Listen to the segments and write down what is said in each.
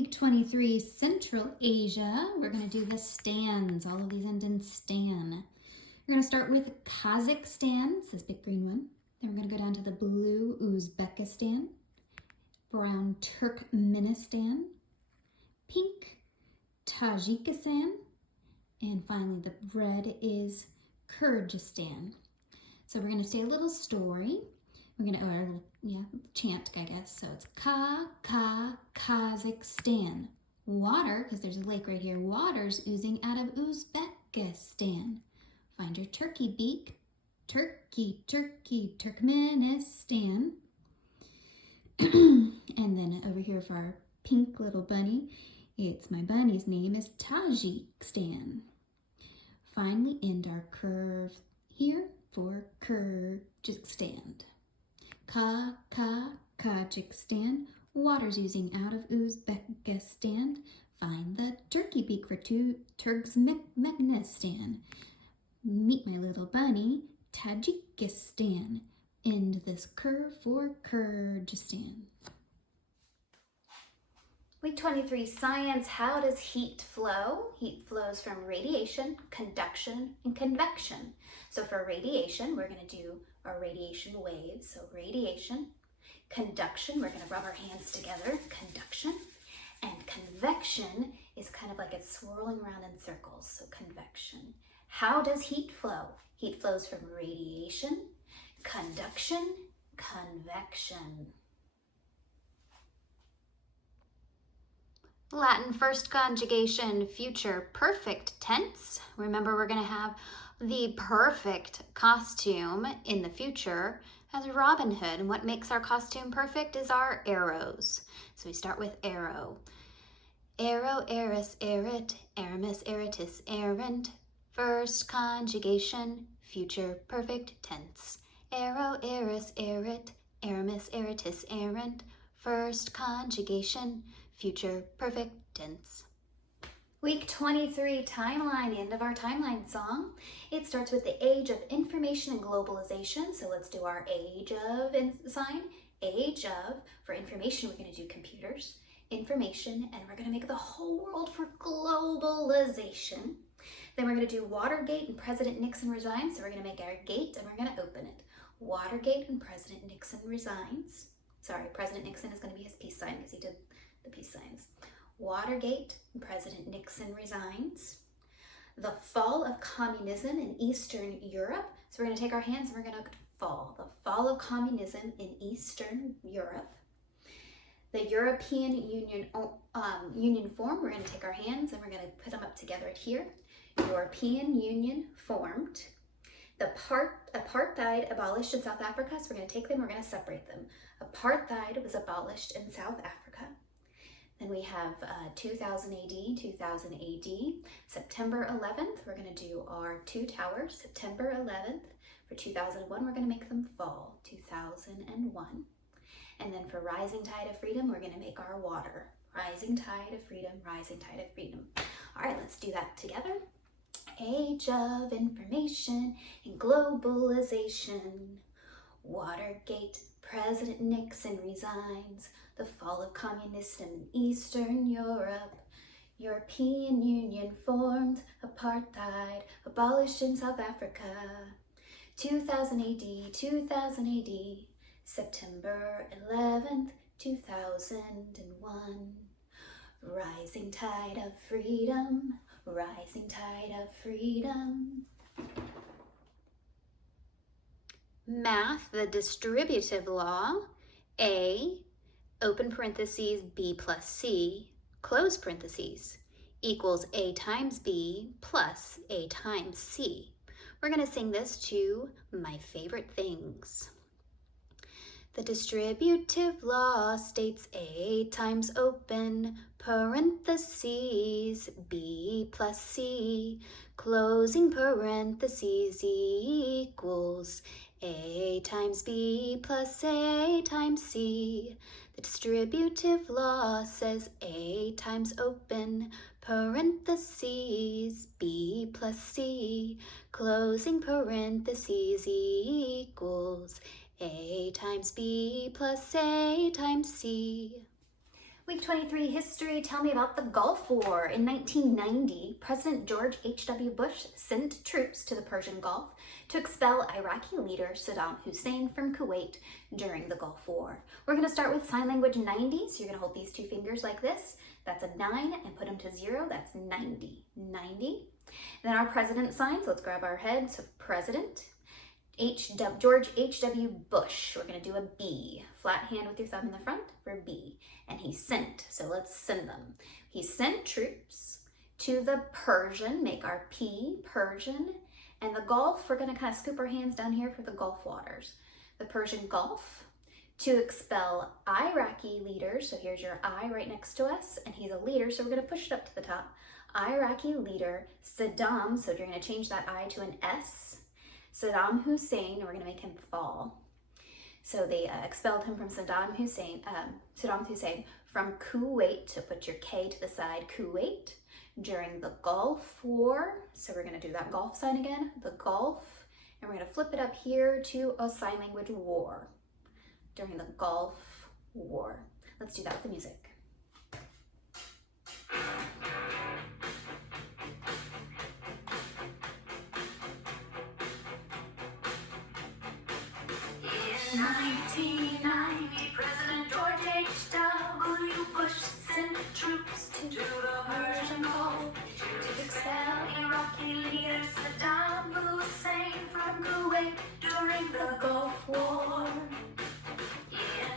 Week 23, Central Asia. We're going to do the stans. All of these end in stan. We're going to start with Kazakhstan. It's this big green one. Then we're going to go down to the blue Uzbekistan, brown Turkmenistan, pink Tajikistan, and finally the red is Kyrgyzstan. So we're going to say a little story. We're going to, chant, I guess. So it's Kazakhstan. Water, because there's a lake right here, water's oozing out of Uzbekistan. Find your turkey beak. Turkey, Turkmenistan. And then over here for our pink little bunny, my bunny's name is Tajikistan. Finally, end our curve here for Kyrgyzstan. Kazakhstan, water's oozing out of Uzbekistan. Find the turkey beak for Turkmenistan. Meet my little bunny, Tajikistan. End this curve for Kyrgyzstan. Week 23, science. How does heat flow? Heat flows from radiation, conduction, and convection. So for radiation, we're going to do our radiation waves. So radiation, conduction, we're going to rub our hands together, conduction, and convection is kind of like it's swirling around in circles, so convection. How does heat flow? Heat flows from radiation, conduction, convection. Latin first conjugation, future perfect tense. Remember, we're going to have the perfect costume in the future as Robin Hood. And what makes our costume perfect is our arrows. So we start with arrow. Arrow, eris, erit, aramis, eritis, errant. First conjugation, future perfect tense. Arrow, eris, erit, aramis, eritis, errant. First conjugation, future perfect tense. Week 23 timeline, end of our timeline song. It starts with the age of information and globalization. So let's do our age of sign. Age of, for information, we're going to do computers, information, and we're going to make the whole world for globalization. Then we're going to do Watergate and President Nixon resigns. So we're going to make our gate and we're going to open it. Watergate and President Nixon resigns. Sorry, President Nixon is going to be his peace sign because he did the peace signs. Watergate, President Nixon resigns. The fall of communism in Eastern Europe. So we're going to take our hands and we're going to fall. The fall of communism in Eastern Europe. The European Union formed. We're going to take our hands and we're going to put them up together right here. European Union formed. The apartheid abolished in South Africa. So we're going to take them, we're going to separate them. Apartheid was abolished in South Africa. Then we have 2000 AD, September 11th, we're going to do our two towers. September 11th, for 2001, we're going to make them fall, 2001. And then for Rising Tide of Freedom, we're going to make our water. Rising Tide of Freedom, Rising Tide of Freedom. All right, let's do that together. Age of information and globalization. Watergate, President Nixon resigns. The fall of communism in Eastern Europe. European Union formed. Apartheid abolished in South Africa. 2000 AD, September 11th, 2001. Rising tide of freedom, rising tide of freedom. Math, the distributive law. A, open parentheses, B plus C, close parentheses, equals A times B plus A times C. We're going to sing this to My Favorite Things. The distributive law states A times open parentheses, B plus C, closing parentheses equals A times B plus A times C. The distributive law says A times open parentheses, B plus C, closing parentheses equals A times B plus A times C. Week 23 history, tell me about the Gulf War. In 1990, President George H.W. Bush sent troops to the Persian Gulf to expel Iraqi leader Saddam Hussein from Kuwait during the Gulf War. We're going to start with sign language 90, so you're going to hold these two fingers like this. That's a 9, and put them to 0, that's 90. 90. Then our president signs, let's grab our head, so President. George H.W. Bush, we're going to do a B. Flat hand with your thumb in the front for B. And he sent, so let's send them. He sent troops to the Persian, make our P, Persian. And the Gulf, we're going to kind of scoop our hands down here for the Gulf waters. The Persian Gulf, to expel Iraqi leaders. So here's your I right next to us, and he's a leader, so we're going to push it up to the top. Iraqi leader Saddam, so you're going to change that I to an S. Saddam Hussein, we're going to make him fall. So they expelled him from Saddam Hussein from Kuwait, so put your K to the side, Kuwait, during the Gulf War. So we're going to do that Gulf sign again, the Gulf, and we're going to flip it up here to a sign language war, during the Gulf War. Let's do that with the music. In 1990, President George H.W. Bush sent troops to the Persian Gulf to expel Iraqi leader Saddam Hussein from Kuwait during the Gulf War.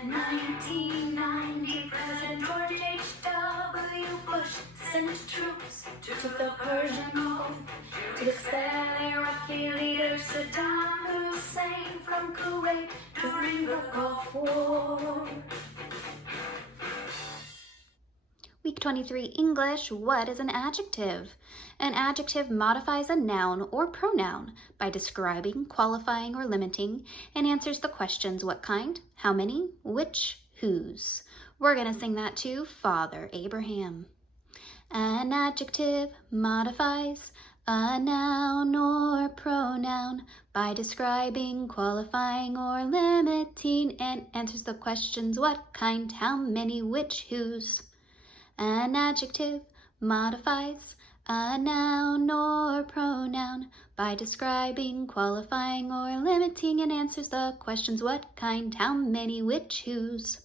In 1990, President George H.W. Bush sent troops to the Persian Gulf to expel Iraqi leader Saddam Hussein from Kuwait during the Gulf War. Week 23 English, what is an adjective? An adjective modifies a noun or pronoun by describing, qualifying, or limiting, and answers the questions what kind, how many, which, whose. We're going to sing that to Father Abraham. An adjective modifies a noun or pronoun by describing, qualifying, or limiting, and answers the questions what kind, how many, which, whose. An adjective modifies a noun or pronoun by describing, qualifying, or limiting, and answers the questions what kind, how many, which, whose.